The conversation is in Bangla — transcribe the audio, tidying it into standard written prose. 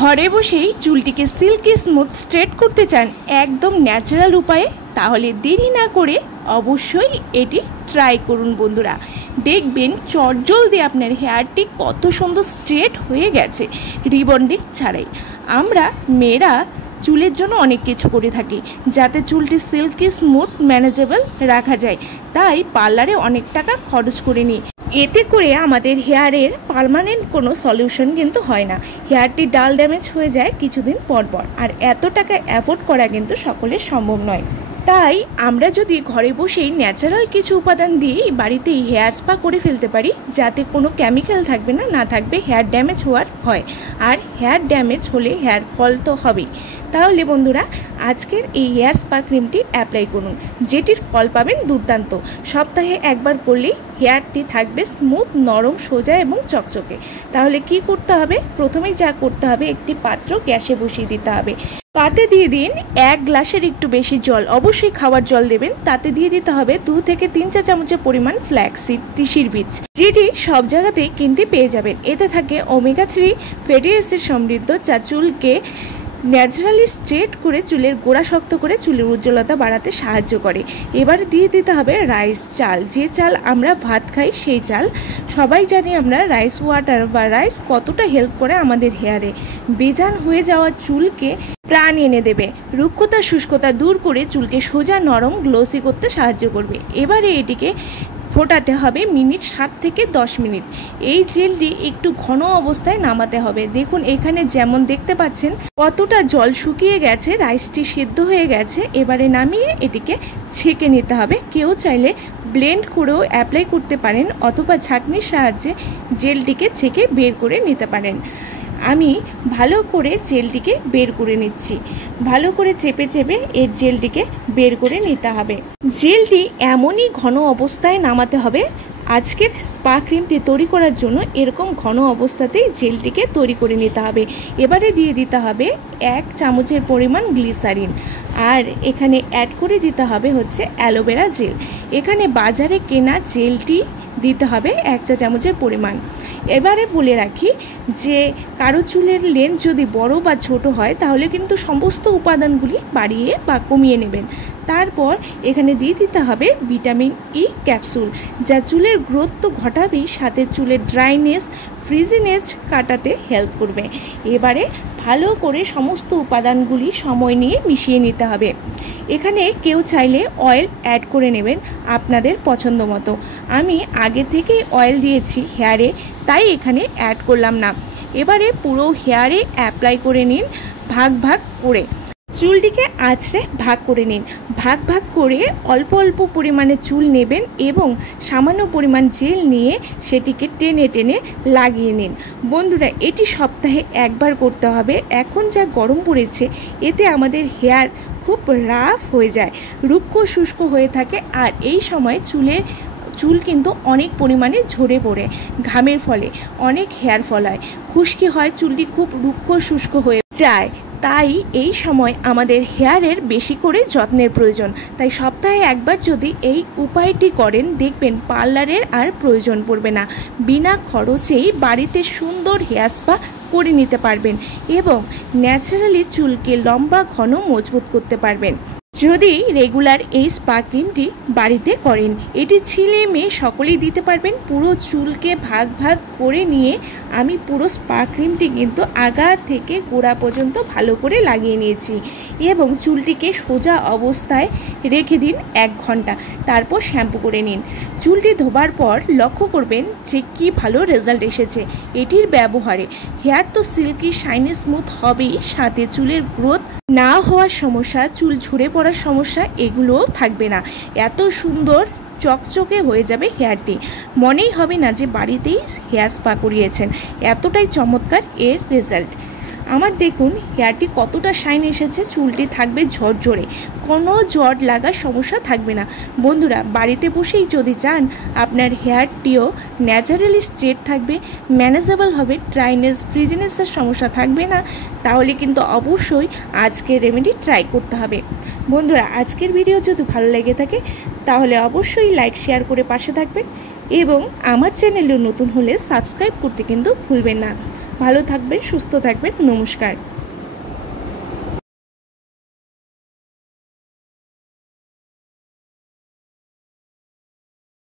ঘরে বসেই চুলটিকে সিল্কি স্মুথ স্ট্রেট করতে চান একদম ন্যাচারাল উপায়ে, তাহলে দেরি না করে অবশ্যই এটি ট্রাই করুন বন্ধুরা। দেখবেন চটজলদি আপনার হেয়ারটি কত সুন্দর স্ট্রেট হয়ে গেছে রিবন্ডিং ছাড়াই। আমরা মেয়েরা চুলের জন্য অনেক কিছু করে থাকি যাতে চুলটি সিল্কি স্মুথ ম্যানেজেবল রাখা যায়, তাই পার্লারে অনেক টাকা খরচ করে নিই। এতে করে আমাদের হেয়ারের পার্মানেন্ট কোনো সলিউশন কিন্তু হয় না, হেয়ারটি ডাল ড্যামেজ হয়ে যায় কিছুদিন পর পর, আর এত টাকা অ্যাফোর্ড করা কিন্তু সকলের সম্ভব নয়। তাই আমরা যদি ঘরে বসেই ন্যাচারাল কিছু উপাদান দিয়েই বাড়িতেই হেয়ার স্পা করে ফেলতে পারি, যাতে কোনো কেমিক্যাল থাকবে না, না থাকবে হেয়ার ড্যামেজ হওয়ার হয়। আর হেয়ার ড্যামেজ হলে হেয়ার ফল তো হবেই। তাহলে বন্ধুরা আজকের এই হেয়ার স্পা ক্রিমটি অ্যাপ্লাই করুন, যেটির ফল পাবেন দুর্দান্ত। সপ্তাহে একবার করলেই হেয়ারটি থাকবে স্মুথ, নরম, সোজা এবং চকচকে। তাহলে কি করতে হবে? প্রথমেই যা করতে হবে, একটি পাত্র গ্যাসে বসিয়ে দিতে হবে। তাতে দিয়ে দিন 1 গ্লাসের একটু বেশি জল, অবশ্যই খাওয়ার জল দেবেন। তাতে দিয়ে দিতে হবে 2 থেকে 3 চা চামচের পরিমাণ ফ্ল্যাক্সিড, তিসির বীজ, যেটি সব জায়গাতেই কিনতে পেয়ে যাবেন। এতে থাকে ওমেগা 3 ফ্যাটি অ্যাসিড সমৃদ্ধ, যা চুলকে ন্যাচারালি স্ট্রেট করে চুলের গোড়া শক্ত করে চুলের উজ্জ্বলতা বাড়াতে সাহায্য করে। এবার দিয়ে দিতে হবে রাইস চাল, যে চাল আমরা ভাত খাই সেই চাল। সবাই জানি আমরা রাইস ওয়াটার বা রাইস কতটা হেল্প করে আমাদের হেয়ারে। বেজান হয়ে যাওয়া চুলকে প্রাণ এনে দেবে, রুক্ষতা শুষ্কতা দূর করে চুলকে সোজা, নরম, গ্লোসি করতে সাহায্য করবে। এবারে এটিকে ফোটাতে হবে মিনিট 7 থেকে 10 মিনিট। এই জেলটি একটু ঘন অবস্থায় নামাতে হবে। দেখুন এখানে যেমন দেখতে পাচ্ছেন কতটা জল শুকিয়ে গেছে, রাইসটি সিদ্ধ হয়ে গেছে। এবারে নামিয়ে এটিকে ছেঁকে নিতে হবে। কেউ চাইলে ব্লেন্ড করেও অ্যাপ্লাই করতে পারেন, অথবা ছাঁকনির সাহায্যে জেলটিকে ছেঁকে বের করে নিতে পারেন। আমি ভালো করে জেলটিকে বের করে নিচ্ছি। ভালো করে চেপে চেপে এর জেলটিকে বের করে নিতে হবে। জেলটি এমনই ঘন অবস্থায় নামাতে হবে। আজকের স্পা ক্রিমটি তৈরি করার জন্য এরকম ঘন অবস্থাতেই জেলটিকে তৈরি করে নিতে হবে। এবারে দিয়ে দিতে হবে 1 চামচের পরিমাণ গ্লিসারিন, আর এখানে অ্যাড করে দিতে হবে হচ্ছে অ্যালোভেরা জেল। এখানে বাজারে কেনা জেলটি দিতে হবে 1 চা চামচের পরিমাণ। এবারে বলে রাখি যে কারো চুলের লেন্থ যদি বড় বা ছোট হয়, তাহলে কিন্তু সমস্ত উপাদানগুলি বাড়িয়ে বা কমিয়ে নেবেন। তারপর এখানে দিয়ে দিতে হবে ভিটামিন ই ক্যাপসুল, যা চুলের গ্রোথ তো ঘটাবেই, সাথে চুলের ড্রাইনেস, ফ্রিজিনেস কাটাতে হেল্প করবে। এবারে ভালো করে সমস্ত উপাদানগুলি সময় নিয়ে মিশিয়ে নিতে হবে। এখানে কেউ চাইলে অয়েল অ্যাড করে নেবেন আপনাদের পছন্দ মতো। আমি আগে থেকেই অয়েল দিয়েছি হেয়ারে, তাই এখানে অ্যাড করলাম না। এবারে পুরো হেয়ারে অ্যাপ্লাই করে নিন ভাগ ভাগ করে। চুলটিকে আঁচড়ে ভাগ করে নিন। ভাগ ভাগ করে অল্প অল্প পরিমাণে চুল নেবেন এবং সামান্য পরিমাণ জেল নিয়ে সেটিকে টেনে টেনে লাগিয়ে নিন। বন্ধুরা এটি সপ্তাহে একবার করতে হবে। এখন যা গরম পড়েছে, এতে আমাদের হেয়ার খুব রাফ হয়ে যায়, রুক্ষ শুষ্ক হয়ে থাকে, আর এই সময় চুল কিন্তু অনেক পরিমাণে ঝরে পড়ে, ঘামের ফলে অনেক হেয়ার ফল হয়, খুশকি হয়, চুলটি খুব রুক্ষ শুষ্ক হয়ে যায়। তাই এই সময় আমাদের হেয়ারের বেশি করে যত্নের প্রয়োজন। তাই সপ্তাহে একবার যদি এই উপায়টি করেন, দেখবেন পার্লারের আর প্রয়োজন পড়বে না। বিনা খরচেই বাড়িতে সুন্দর হেয়ার স্পা করে নিতে পারবেন এবং ন্যাচারালি চুলকে লম্বা, ঘন, মজবুত করতে পারবেন যদি রেগুলার এই স্পা ক্রিমটি বাড়িতে করেন। এটি ছেলে মেয়ে সকলেই দিতে পারবেন। পুরো চুলকে ভাগ ভাগ করে নিয়ে আমি পুরো স্পা ক্রিমটি কিন্তু আগা থেকে গোড়া পর্যন্ত ভালো করে লাগিয়ে নিয়েছি এবং চুলটিকে সোজা অবস্থায় রেখে দিন 1 ঘন্টা। তারপর শ্যাম্পু করে নিন। চুলটি ধোবার পর লক্ষ্য করবেন যে কি ভালো রেজাল্ট এসেছে এটির ব্যবহারে। হেয়ার তো সিল্কি, শাইনি, স্মুথ হবেই, সাথে চুলের গ্রোথ না হওয়ার সমস্যা, চুল ঝরে পড়ার সমস্যা, এগুলোও থাকবে না। এত সুন্দর চকচকে হয়ে যাবে হেয়ারটি, মনেই হবে না যে বাড়িতেই হেয়ার স্পা করিয়েছেন। এতটাই চমৎকার এর রেজাল্ট। আমার দেখুন হেয়ারটি কতটা শাইন এসেছে, চুলটি থাকবে ঝরঝরে, কোনো জট লাগার সমস্যা থাকবে না। বন্ধুরা বাড়িতে বসেই যদি চান আপনার হেয়ারটিও ন্যাচারালি স্ট্রেট থাকবে, ম্যানেজেবল হবে, ড্রাইনেস, ফ্রিজিনেসের সমস্যা থাকবে না, তাহলে কিন্তু অবশ্যই আজকের রেমেডি ট্রাই করতে হবে। বন্ধুরা আজকের ভিডিও যদি ভালো লেগে থাকে তাহলে অবশ্যই লাইক, শেয়ার করে পাশে থাকবেন এবং আমার চ্যানেলে নতুন হলে সাবস্ক্রাইব করতে কিন্তু ভুলবেন না। ভালো থাকবেন, সুস্থ থাকবেন। নমস্কার।